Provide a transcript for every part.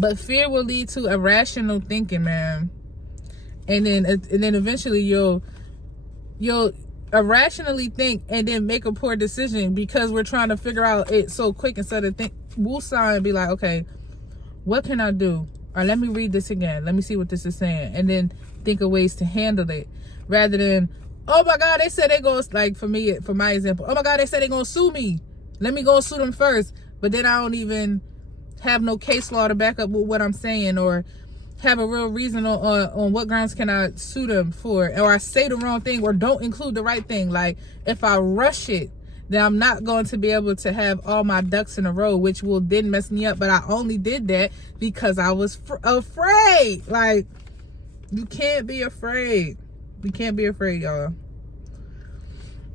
But fear will lead to irrational thinking, man. And then eventually you'll irrationally think and then make a poor decision because we're trying to figure out it so quick instead of think woosah and be like, okay, what can I do? Or let me read this again. Let me see what this is saying. And then think of ways to handle it. Rather than, oh my God, they said they go, like for me, for my example, oh my God, they said they gonna sue me. Let me go sue them first. But then I don't even have no case law to back up with what I'm saying, or have a real reason on what grounds can I sue them for, or I say the wrong thing or don't include the right thing. Like if I rush it, then I'm not going to be able to have all my ducks in a row, which will then mess me up. But I only did that because I was afraid. Like, you can't be afraid. You can't be afraid, y'all.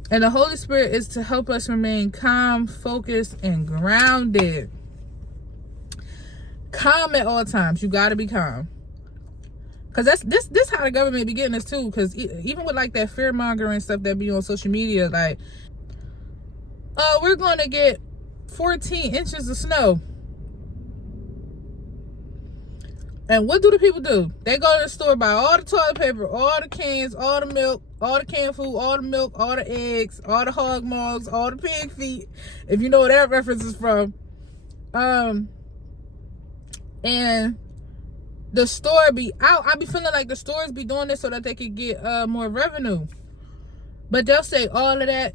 And the Holy Spirit is to help us remain calm, focused, and grounded. Calm at all times. You got to be calm. Because this how the government be getting us too. Because even with like that fear mongering stuff that be on social media, like, we're going to get 14 inches of snow. And what do the people do? They go to the store, buy all the toilet paper, all the cans, all the milk, all the canned food, all the milk, all the eggs, all the hog mugs, all the pig feet, if you know where that reference is from. And the store be out. I be feeling like the stores be doing this so that they could get more revenue. But they'll say all of that,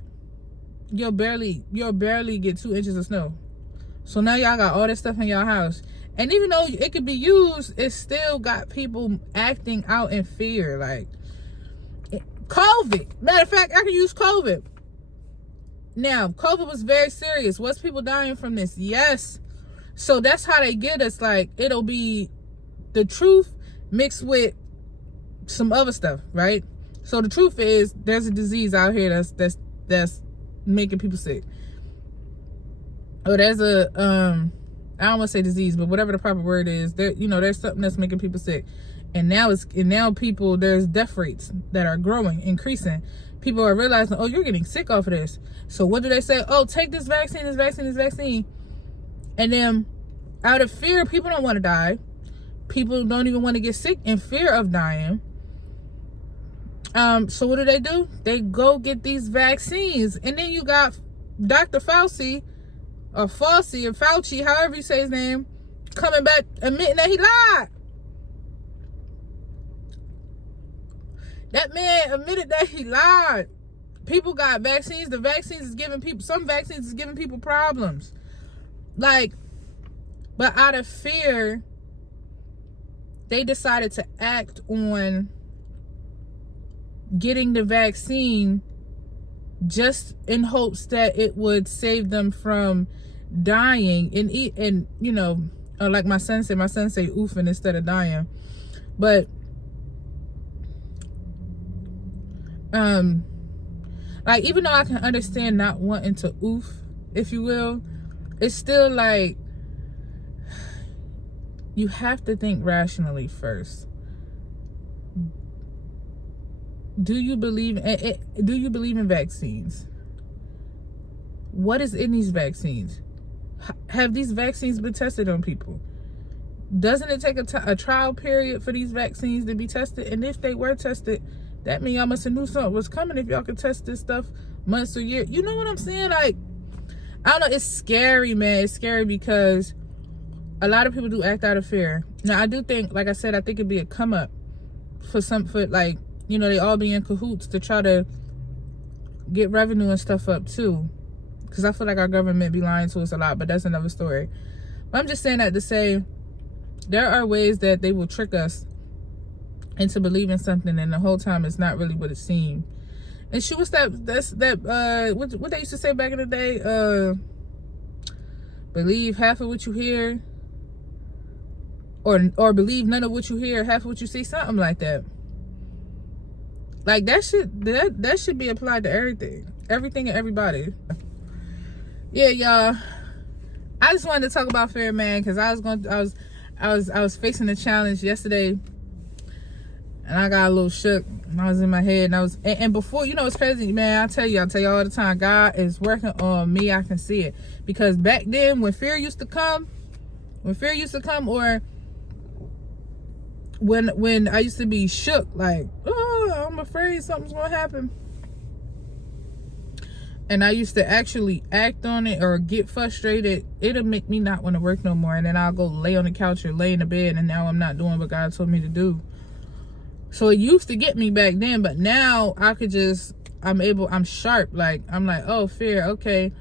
you'll barely get 2 inches of snow. So now y'all got all this stuff in y'all house. And even though it could be used, it still got people acting out in fear. Like, COVID. Matter of fact, I can use COVID. Now, COVID was very serious. Was people dying from this? Yes. So that's how they get us. Like, it'll be the truth mixed with some other stuff, right? So the truth is, there's a disease out here that's making people sick. Or there's a I don't want to say disease, but whatever the proper word is, there, you know, there's something that's making people sick. And now there's death rates that are growing, increasing. People are realizing, oh, you're getting sick off of this. So what do they say? Oh, take this vaccine, this vaccine, this vaccine. And then out of fear, people don't want to die. People don't even want to get sick in fear of dying. So what do? They go get these vaccines. And then you got Dr. Fauci, or Fauci, or Fauci, however you say his name, coming back admitting that he lied. That man admitted that he lied. People got vaccines. The vaccines is giving people, some vaccines is giving people problems. Like, but out of fear, they decided to act on getting the vaccine just in hopes that it would save them from dying. And you know, like my son say oofing instead of dying. But like, even though I can understand not wanting to oof, if you will, it's still like, you have to think rationally first. Do you believe in vaccines? What is in these vaccines? Have these vaccines been tested on people? Doesn't it take a trial period for these vaccines to be tested? And if they were tested, that means y'all must have knew something was coming if y'all could test this stuff months or years. You know what I'm saying? Like, I don't know. It's scary, man. It's scary because a lot of people do act out of fear. Now, I do think, like I said, I think it'd be a come up for like, you know, they all be in cahoots to try to get revenue and stuff up too. Because I feel like our government be lying to us a lot, but that's another story. But I'm just saying that to say, there are ways that they will trick us into believing something, and the whole time it's not really what it seemed. And she was what they used to say back in the day, believe half of what you hear, or believe none of what you hear, half of what you see, something like that. Like, that should be applied to everything and everybody. Yeah, y'all, I just wanted to talk about fear, man, because I was facing a challenge yesterday, and I got a little shook. And I was in my head, and before, you know, it's crazy, man. I tell you all the time, God is working on me. I can see it, because back then, when fear used to come, or when I used to be shook, like, oh, I'm afraid something's gonna happen, and I used to actually act on it or get frustrated, it'll make me not want to work no more. And then I'll go lay on the couch or lay in the bed, and now I'm not doing what God told me to do. So it used to get me back then, but now I could just, I'm sharp. Like, I'm like, oh, fear, okay.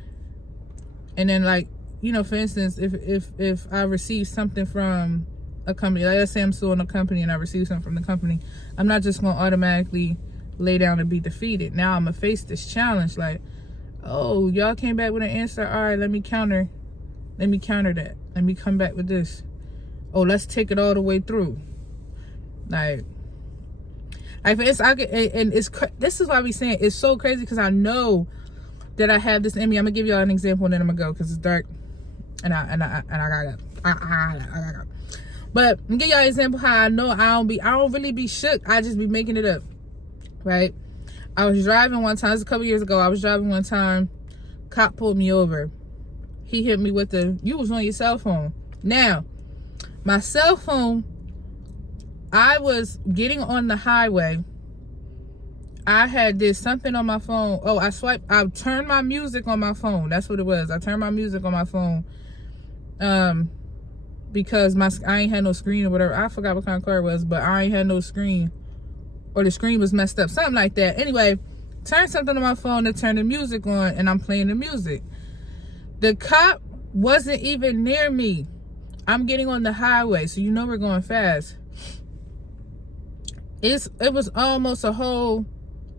And then, like, you know, for instance, if I receive something from a company, like let's say I'm still in a company and I receive something from the company, I'm not just going to automatically lay down and be defeated. Now I'm going to face this challenge, like, oh, y'all came back with an answer. All right, let me counter that. Let me come back with this. Oh, let's take it all the way through. Like for instance, this is why we saying it's so crazy, because I know that I have this in me. I'm gonna give y'all an example and then I'm gonna go because it's dark, and I gotta. But I'm gonna give y'all an example how I know I don't really be shook. I just be making it up, right? I was driving one time. This was a couple years ago. I was driving one time. Cop pulled me over. He hit me with you was on your cell phone. Now, my cell phone, I was getting on the highway. I did something on my phone. Oh, I turned my music on my phone. That's what it was. I turned my music on my phone. Because I ain't had no screen or whatever. I forgot what kind of car it was, but I ain't had no screen. Or the screen was messed up, something like that. Anyway, turned something on my phone to turn the music on, and I'm playing the music. The cop wasn't even near me. I'm getting on the highway, so you know we're going fast. It was almost a whole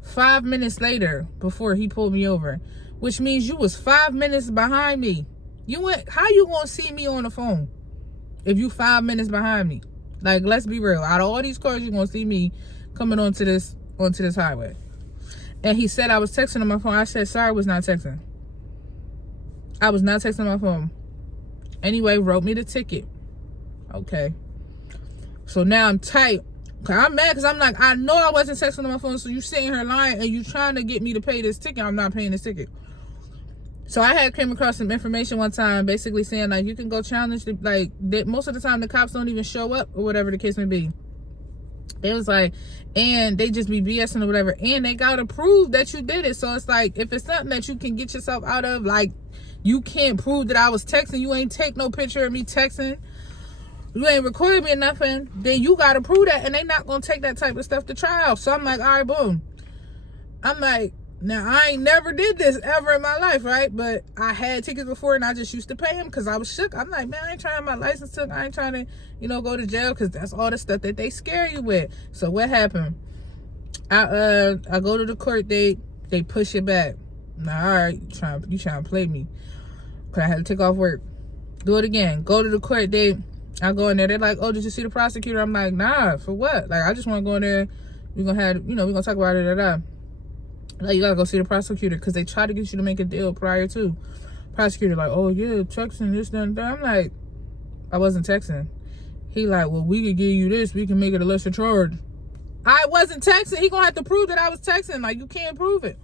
5 minutes later before he pulled me over, which means you was 5 minutes behind me. How you gonna see me on the phone if you 5 minutes behind me? Like, let's be real. Out of all these cars, you gonna see me coming onto this highway. And he said I was texting on my phone. I said, sorry, I was not texting. I was not texting on my phone. Anyway, wrote me the ticket. Okay. So now I'm tight. I'm mad because I'm like, I know I wasn't texting on my phone, so you sitting here lying and you trying to get me to pay this ticket. I'm not paying this ticket. So I came across some information one time basically saying, like, you can go challenge most of the time the cops don't even show up or whatever the case may be. They was like, and they just be BSing or whatever, and they gotta prove that you did it. So it's like, if it's something that you can get yourself out of, like, you can't prove that I was texting, you ain't take no picture of me texting, you ain't recorded me or nothing, then you gotta prove that, and they not gonna take that type of stuff to trial. So I'm like, all right, boom. I'm like, now I ain't never did this ever in my life, right? But I had tickets before, and I just used to pay them because I was shook. I'm like, man, I ain't trying to have my license took. I ain't trying to, go to jail, because that's all the stuff that they scare you with. So what happened? I go to the court date. They push it back. Now, all right, you trying to play me? Cause I had to take off work. Do it again. Go to the court date. I go in there. They're like, oh, did you see the prosecutor? I'm like, nah, for what? Like, I just want to go in there. We're gonna talk about it. Like, you gotta go see the prosecutor, because they try to get you to make a deal prior to. Prosecutor like, oh yeah, texting this, that, and that. I'm like, I wasn't texting. He like, well, we could give you this, we can make it a lesser charge. I wasn't texting. He gonna have to prove that I was texting. Like, you can't prove it.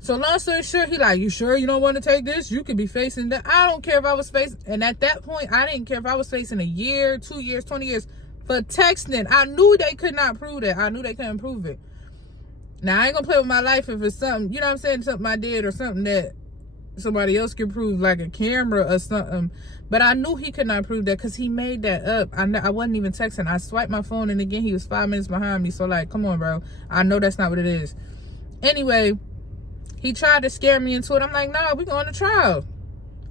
So long story short, he like, you sure you don't want to take this? You could be facing that. I don't care if I was facing, and at that point, I didn't care if I was facing a year, 2 years, 20 years for texting. I knew they could not prove that. I knew they couldn't prove it. Now, I ain't gonna play with my life if it's something, you know what I'm saying, something I did or something that somebody else could prove, like a camera or something. But I knew he could not prove that, because he made that up. I wasn't even texting. I swiped my phone, and again, he was 5 minutes behind me. So, like, come on, bro. I know that's not what it is. Anyway, he tried to scare me into it. I'm like, nah, we going to trial.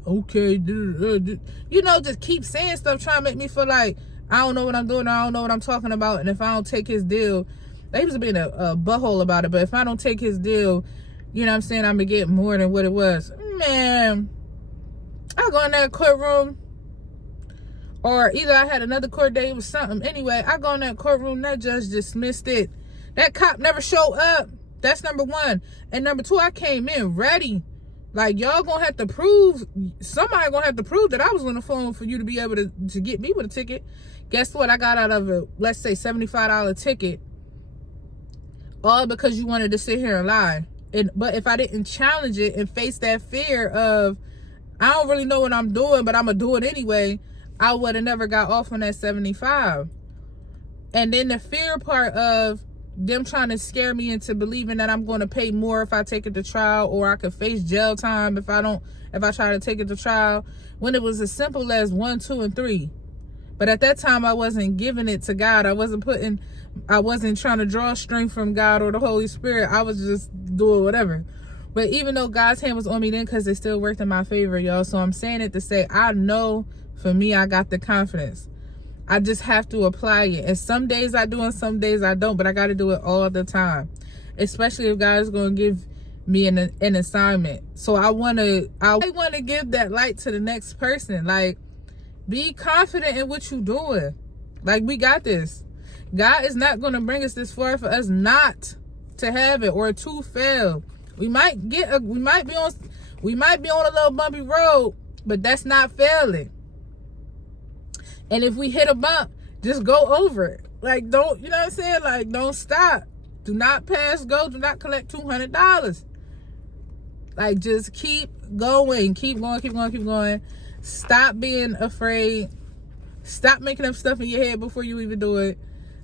Okay. Just keep saying stuff, trying to make me feel like I don't know what I'm doing. I don't know what I'm talking about. And if I don't take his deal, they was being a butthole about it, but if I don't take his deal, you know what I'm saying, I'm gonna get more than what it was. Man, I go in that courtroom, or either I had another court date with something. Anyway, I go in that courtroom, that judge dismissed it. That cop never showed up. That's number one. And number two, I came in ready. Like, y'all gonna have to prove, somebody gonna have to prove that I was on the phone for you to be able to get me with a ticket. Guess what? I got out of a, let's say, $75 ticket, all because you wanted to sit here and lie. But if I didn't challenge it and face that fear of, I don't really know what I'm doing, but I'm gonna do it anyway, I would have never got off on that 75. And then the fear part of them trying to scare me into believing that I'm going to pay more if I take it to trial, or I could face jail time if I try to take it to trial, when it was as simple as 1, 2, and 3. But at that time, I wasn't giving it to God. I wasn't trying to draw strength from God or the Holy Spirit. I was just doing whatever. But even though God's hand was on me then, because it still worked in my favor, y'all. So I'm saying it to say, I know for me, I got the confidence. I just have to apply it. And some days I do and some days I don't, but I got to do it all the time. Especially if God is going to give me an assignment. So I want to give that light to the next person. Like, be confident in what you're doing. Like, we got this. God is not going to bring us this far for us not to have it or to fail. We might be on a little bumpy road, but that's not failing. And if we hit a bump, just go over it. Like, don't, you know what I'm saying? Like, don't stop. Do not pass go. Do not collect $200. Like, just keep going. Keep going, keep going, keep going. Stop being afraid. Stop making up stuff in your head before you even do it.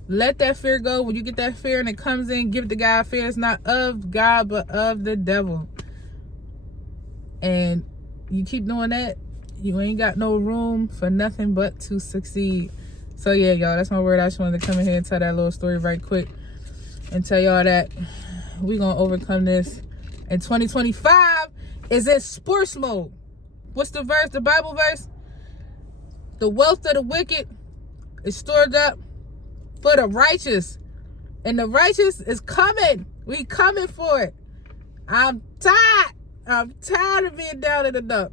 Let that fear go. When you get that fear and it comes in, give it to God. Fear is not of God, but of the devil. And you keep doing that, you ain't got no room for nothing but to succeed. So yeah, y'all, that's my word. I just wanted to come in here and tell that little story right quick and tell y'all that we gonna overcome this. And 2025 is in sports mode. What's the verse? The Bible verse? The wealth of the wicked is stored up for the righteous. And the righteous is coming. We coming for it. I'm tired. I'm tired of being down in the dump.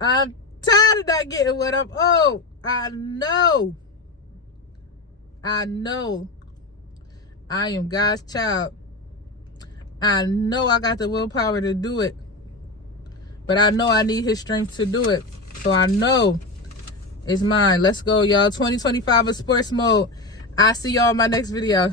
I'm tired of not getting what I'm owed. I know. I am God's child. I know I got the willpower to do it. But I know I need his strength to do it. So I know it's mine. Let's go, y'all. 2025 is sports mode. I'll see y'all in my next video.